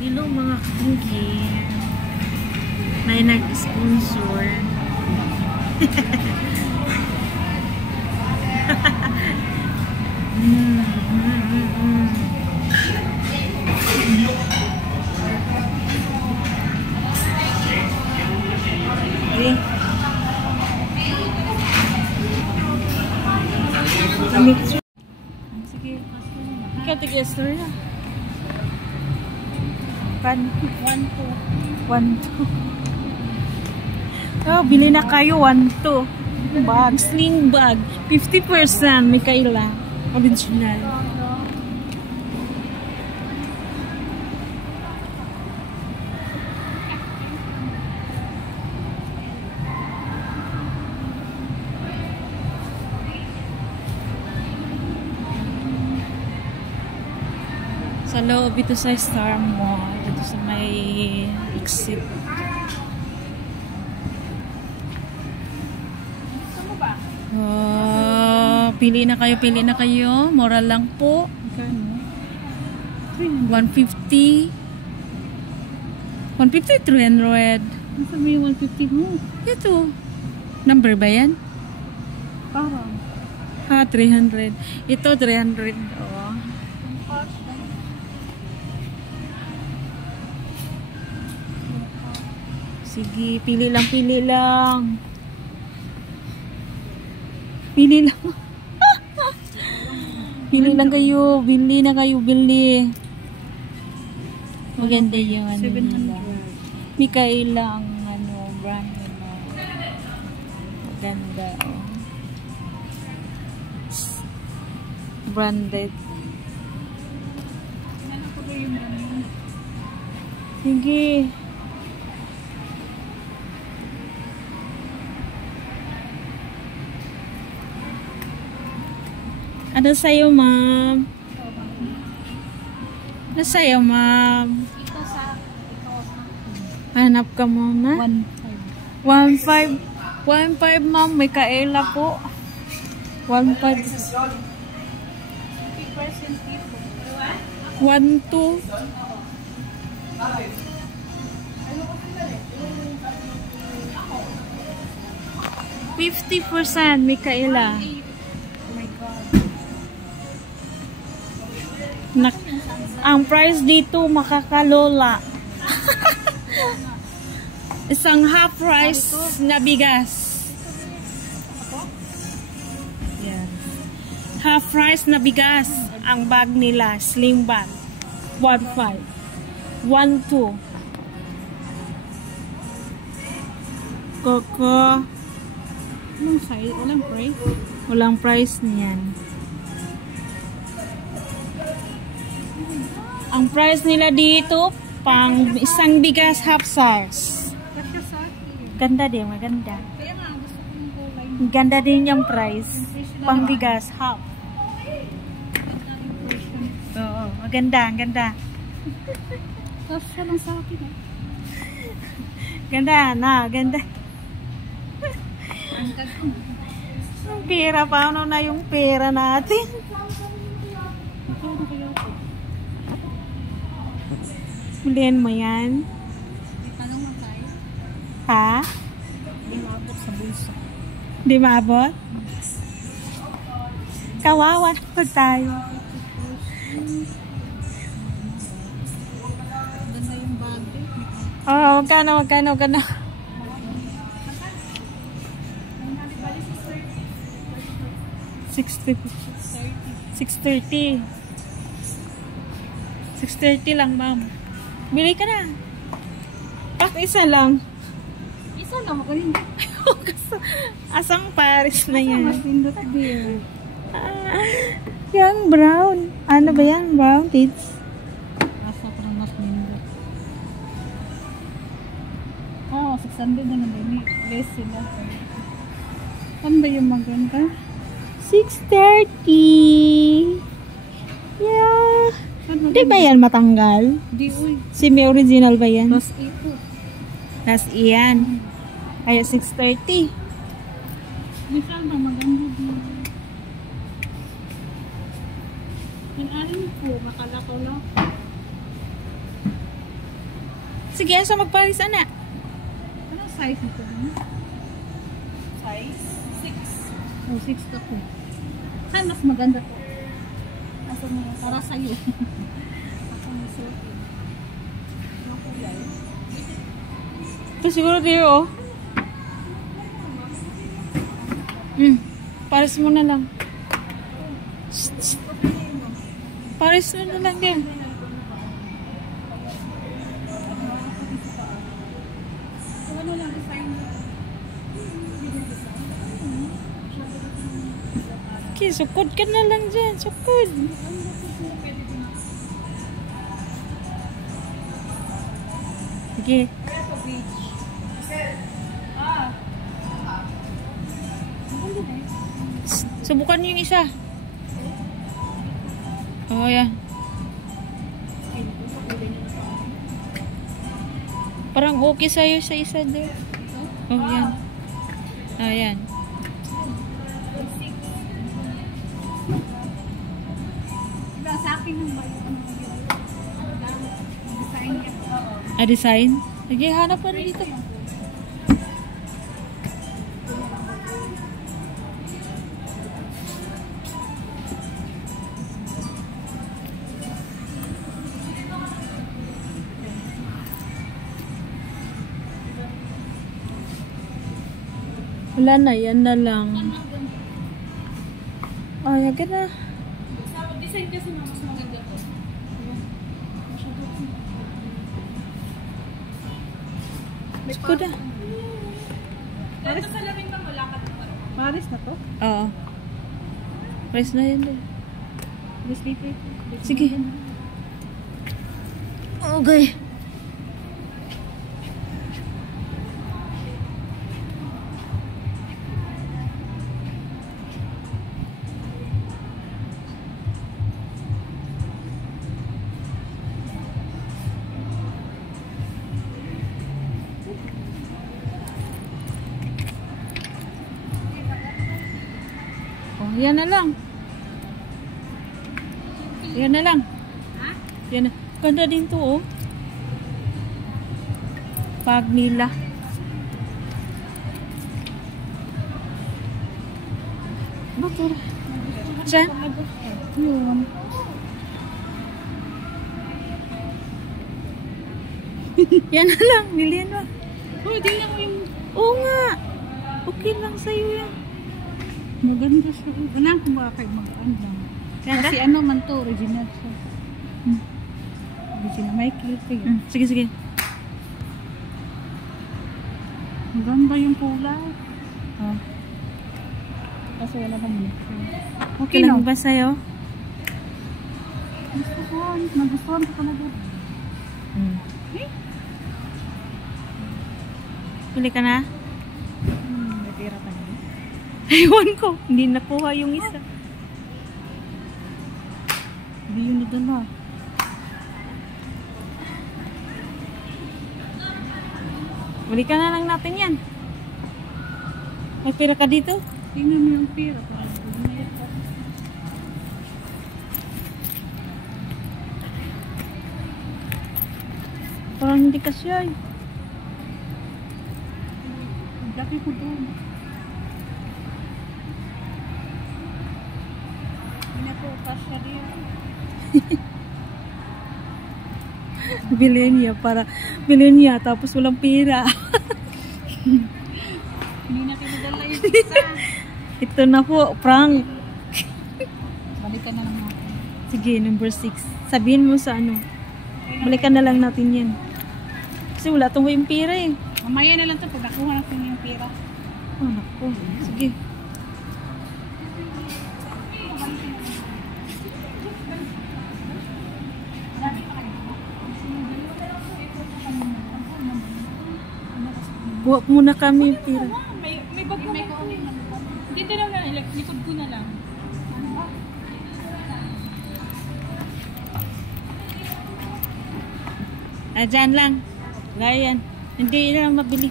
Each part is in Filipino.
Hello mga kapungkin. May nag-sponsor. Okay. Sige. Ikaw tig-story na. 1, 2. Oh, bili na kayo 1, 2. Bag, sling bag. 50% may kaila. Original. Sa loob ito sa Star Mall, dito sa may exit. Oh, pili na kayo. Mura lang po. 150. 150, 300. Ano sabi yung 150 mo? Ito. Number ba yan? Parang. 300. Ito, 300. Oh. Sige, pili lang. Pili lang. Pili lang kayo. Bili na kayo, bili. Maganda yung ano. 700. May kailang brand na. Maganda. Oh. Branded. Sige. Ano sa'yo, ma'am? Ano sa'yo, ma'am? Ito sa Hanap ka muna. 1.5. 1.5, ma'am. May kaela po. 1.5. 1.2. 50% may kaela. Ang price dito makakalola. Isang half price na bigas. Yan. Half price na bigas ang bag nila, sling bag. 1.5. 1.2. Koko. Anong size? Walang price? Walang price niyan. Ang price nila dito, pang isang bigas half size. Kasya sa akin. Ganda din, maganda. Kaya nga, gusto ko ng kulay. Ganda din yung price. Pang bigas half. Oo, maganda, ganda. Kasya lang sa akin eh. Ganda na, ganda. Ang gagawin. Ang pera, paano na yung pera natin? Ano kaya ako? Hulihan mo yan? May tanong lang tayo. Ha? Hindi maabot sa bulsa. Di maabot? Kawawa na tayo. Ganda yung bag eh. Oo, magkano? 60. 630. 630 lang, ma'am. Bili ka na. Pak isa lang. Isa lang ako rin. Asang Paris na yan. Mas pindot beer. Yan, brown. Ano ba yan? Brown tits? Asa ko na mas pindot. Oo, 600 na naman. Less sila. Ano ba yung maganda? 630. Yeah. Di ba yan matanggal? Di, uy. Semi-original ba yan? Mas ito. Tas iyan. Kaya 630. Minsan ba maganda din. Yung alin po, makalakaw lang. Sige, asa magparis, ana? Anong size nito? Size 6. Oh, 6 to po. Saan mas maganda po? Asa mo? Para sa'yo. Ako may suotin. Ano kulay? Ito siguro dear, oh. Paris mo na lang. Paris mo na lang din. Ano lang design mo? Okay, sukod ka na lang dyan. Sukod. Sige. Subukan niyo yung isa. Oh, yan. Parang okay sa'yo sa isa doon. Oh, yan. Ah, yan. Diba, sa akin yung design niya. Ah, design? Sige, hanap pa rin dito. Wala na, yan na lang. Ay, agad na. Design kasi mas maganda to. Sukod na. Paris sa labing ba malakad na Paris na to? Oo. Price na yan din. Dito. Sige. Okay. Oh, yan na lang. Yan na lang. Ha? Yan na. Ganda din to, oh. Pag nila. Ba't Diyan? Yun. Yan na lang. Milian mo. Oh, tingnan mo yung Oo nga. Okay lang sa'yo yan. maganda siya. Anong kung baka kayo mag-ano. Ganda? Kasi ano man to, original siya. Original, may clipping. Sige, sige. Maganda yung kulay. Oh. Kasi wala bang mixer. Okay lang ba sa'yo? Nagustuhan ko talaga. Huli ka na? May pera tayo. Ewan ko. Hindi nakuha yung isa. Hindi yun nadala. Huli ka na lang natin yan. May pera ka dito? Tingnan mo yung pera. Parang hindi kasya eh. Ang laki ko doon. Hindi na po kasya din. Bilhin niya tapos walang pera. Hindi na kinadala yung isa. Ito na po, prank. Balikan na lang natin. Sige, number 6. Sabihin mo sa ano. Balikan na lang natin yan. Kasi wala tong yung pera eh. Mamaya na lang ito pag nakuha natin yung pera. Oh, naku. Sige. Buwak muna kami yung pera. May bag mo. Dito lang na, likod ko na lang. Ah, dyan lang. Gaya yan. Hindi na lang mabili.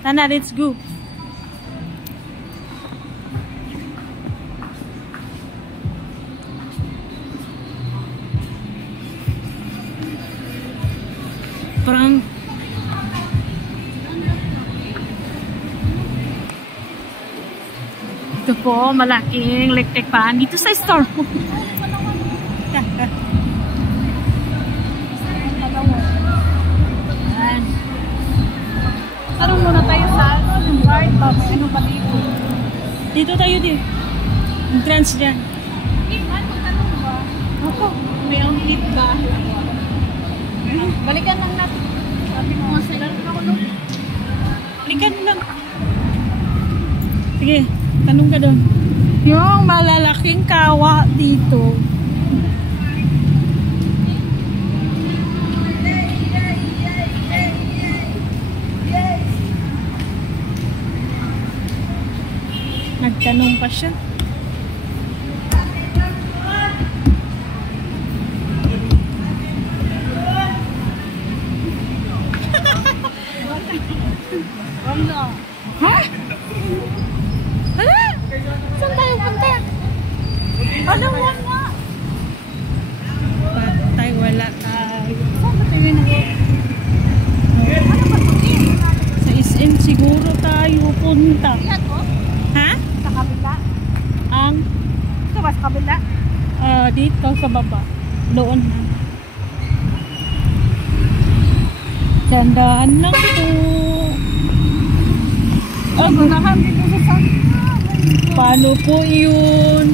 Tana, let's go. sobrang ito po, malaking electric fan dito sa store. Ayan. Tanong muna tayo sa yung right ba? May ano ba dito? Dito tayo din. Entrance dyan. Ano tanong ba? Ako, may outfit ba? Balikan lang natin. Sabi mo nga sila ako no? Balikan lang. Sige, tanong ka doon. Yung malalaking kawa dito. Nagtanong pa siya. Ha? Hala? Saan tayo punta? Ano wala? Patay, wala tayo. Saan ba tayo na? Ano ba ito? Sa SM siguro tayo punta. Yan o? Ha? Sa kabila? Ang Ito ba sa kabila? dito sa baba. Doon na. Dandaan lang po. Oh, gunahan dito sa sana. Paano po yun?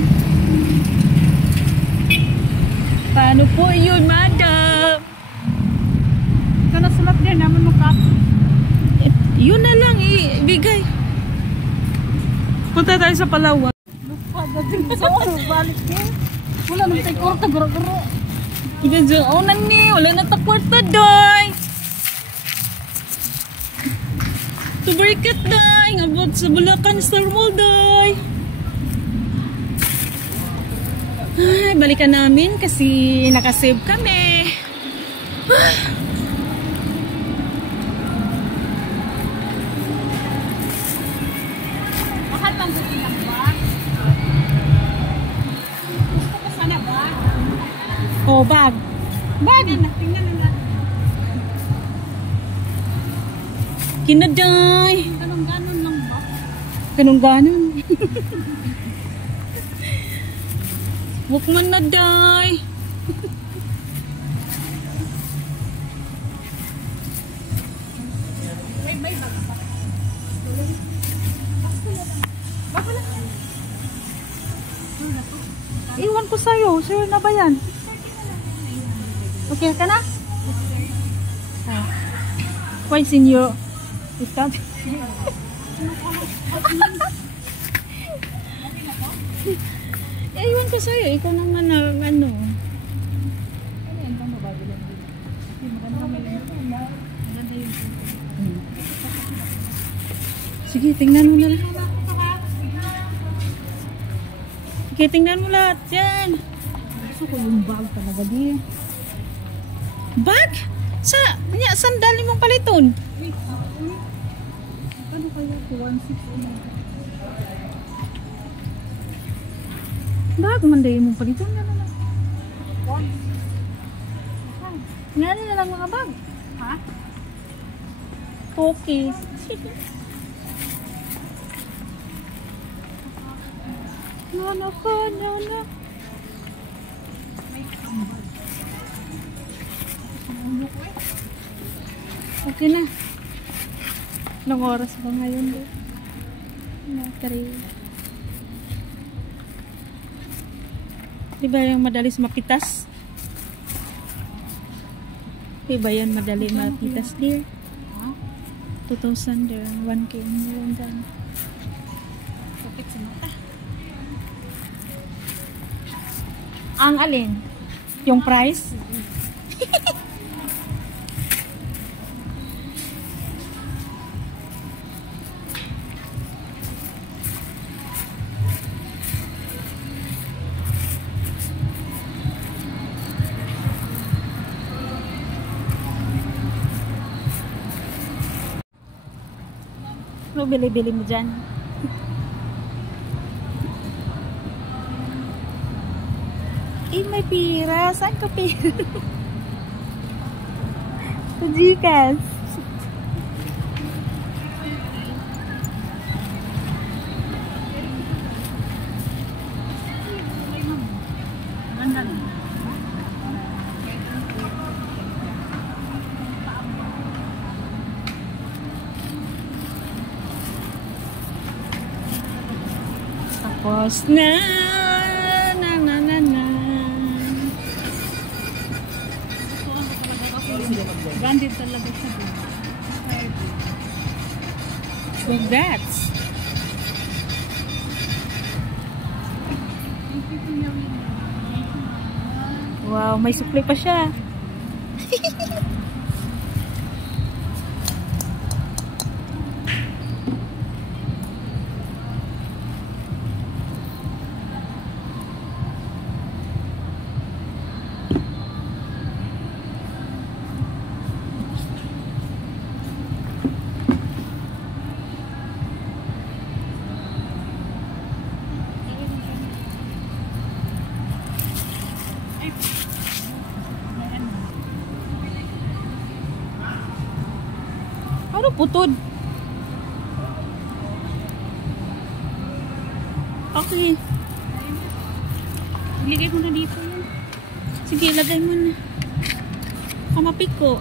Paano po yun, madam? Ito na sulat din naman mo ka. Yun na lang, ibigay. Punta tayo sa Palawan. Lupa ba din sa ano? Balik mo. Wala nang tayo kwarta, garo-garo. Ika dyan, ni, wala na ta kwarta, doy. Tuberkat, doy. Ngabot sa Bulacan Star Mall, doy. Ay, balikan namin kasi nakasave kami. Mahal lang sa ilang ba? Gusto ko sana ba? Oh, bag. Bag! Tingnan na lang. Kinaday. Ganun lang ba? Ganun-ganon. Huwag man na, day. May bag ba? Iwan ko sa'yo. Sure na ba yan? Okay ka na? Why, senior? Ikaw? Iwan ko sa'yo. Ikaw naman ang ano. Sige, tingnan mo na lang. Sige, tingnan mo lahat. Yan. Gusto ko yung bag talaga din. Bag? Saan dali mong paliton? Wait, ano kaya ko? 160 Bag, manday mong paliton. Yan na lang. Yan na lang mga bag. Ha? Okay. No. Okay na. Ilang oras ba ngayon? Diba yung madalis mapitas? Diba yan madali mapitas, dear? 2,000 there. 1K mo dyan. Kapit sa mata. Ang alin? Yung price? Ano bili-bili mo dyan? May pira. Saan ka pira? Sa Gcash. Maganda na. Tapos na. Branded talaga siya. Congrats. Wow, may sukli pa siya. Ano putod? Okay. Iligay mo na dito yun. Sige, lagay mo na. Kamapik ko.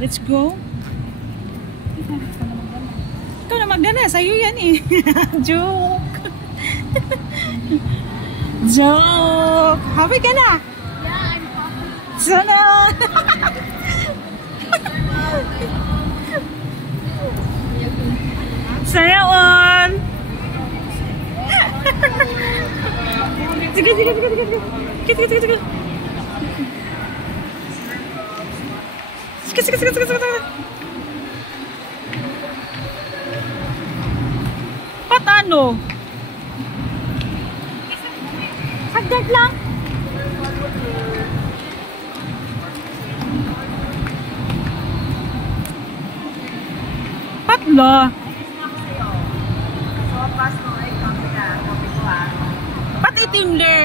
Let's go. Ikaw na magdala. Sa'yo yan eh. Joke. Joke. Happy ka na? Yeah, I'm happy. Sana. Sana on. Sige. Sige. Patano? Sagdat lang. Patlo. Pat itim le.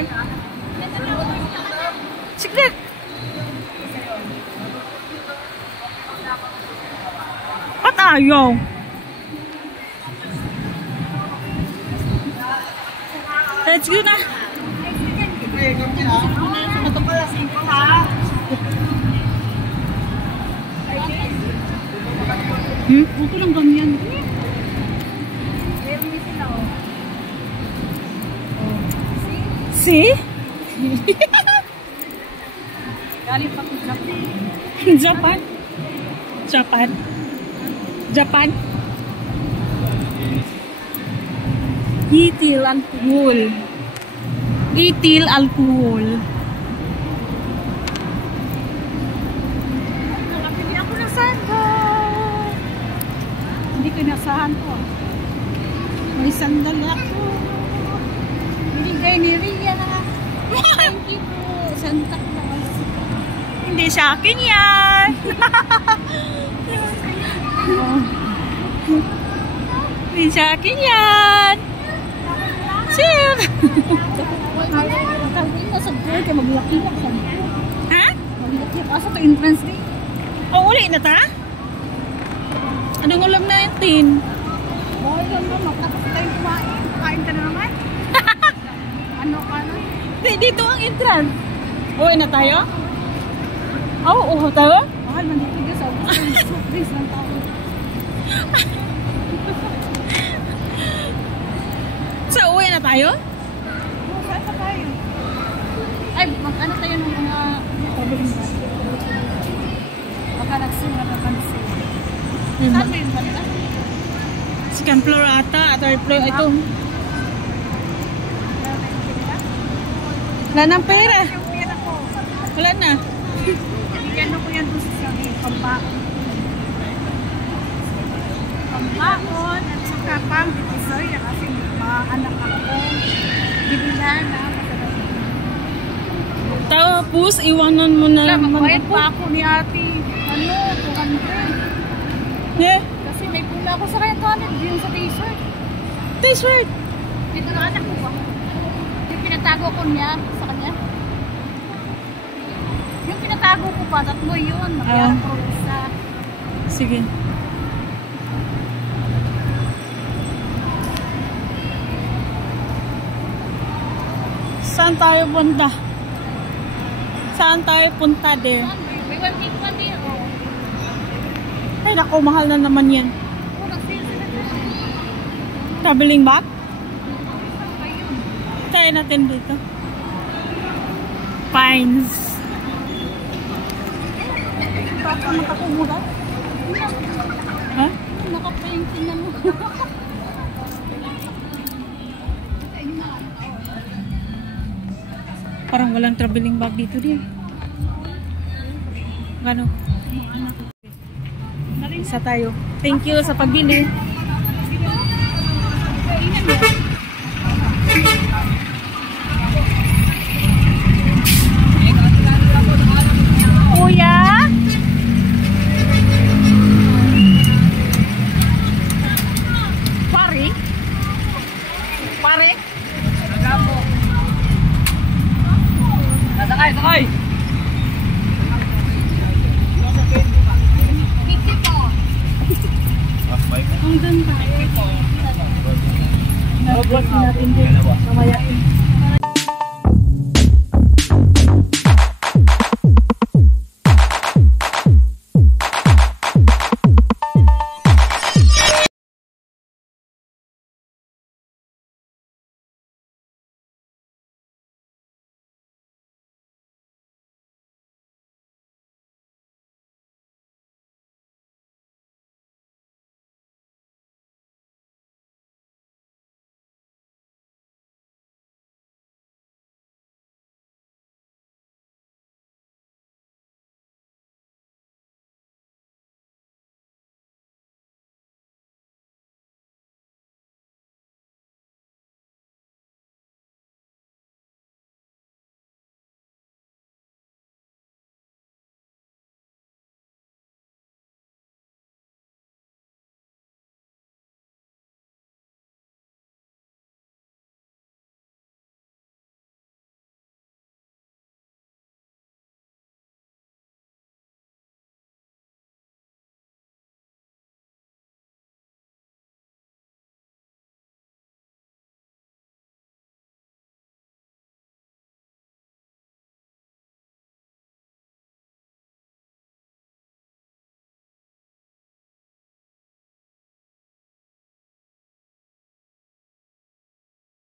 Sige. Pat ayaw. Let's go na. Buko lang ganyan. See? Galing pa sa Japan. Etil alcohol. Nakapili ako ng sandal. Hindi ko nasahan ko. May sandal ako. Binigay ni Ria na. Thank you po. Santa Claus. Hindi sa akin yan. Hindi sa akin yan. Chill. Nakawin na sa girl kaya maglaki na siya. Ha? Maglaki ka sa entrance day. O, uli na ta? Anong ulam na yung tin? Bawal lang naman. Tapos tayo kumain. Kumain ka na naman. Ano ka na? Dito ang entrance. Uwi na tayo? Oo, tayo? Mahal man dito dyan sa surprise ng tao. So, uwi na tayo? Saan pa tayo? Ay, mag-ano tayo ng mga traveling bus. Baka nagsimula na pansin. Saan ba yung banda? Second floor ata, third floor. Ito. Wala nang pera. Yung pera ko. Wala na. Ano ko yan doon sa pambakon. Pambakon at saka pang divisory kasi mga anak ako. Bibilan na. Tapos, iwanan mo na Wala, naman magbayad ako. pa ako ni ate. 200. Eh, Kasi may pula ako sa kaya 200 yung sa t-shirt. t-shirt. Dito na anak ko ba? Dito pinatago ko niya sa kanya. Yung pinatago ko pa, 3 yun. Nakayang ko isa. Sige. Saan tayo punta? Saan tayo punta din? May 1 pa din. Ay, naku, mahal na naman yan. Nag-sale sila dyan. Traveling bag? Ayun. Tayo natin dito. Pines. Baka makakumura. Ha? Nakapayang tingnan mo. Parang walang traveling bag dito din. Gano? Isa tayo. Thank you sa pagbili. Kuya? Pare? Pare? Sakay, sakay! Hanggang tayo. Nag-vlog natin din. Mamaya.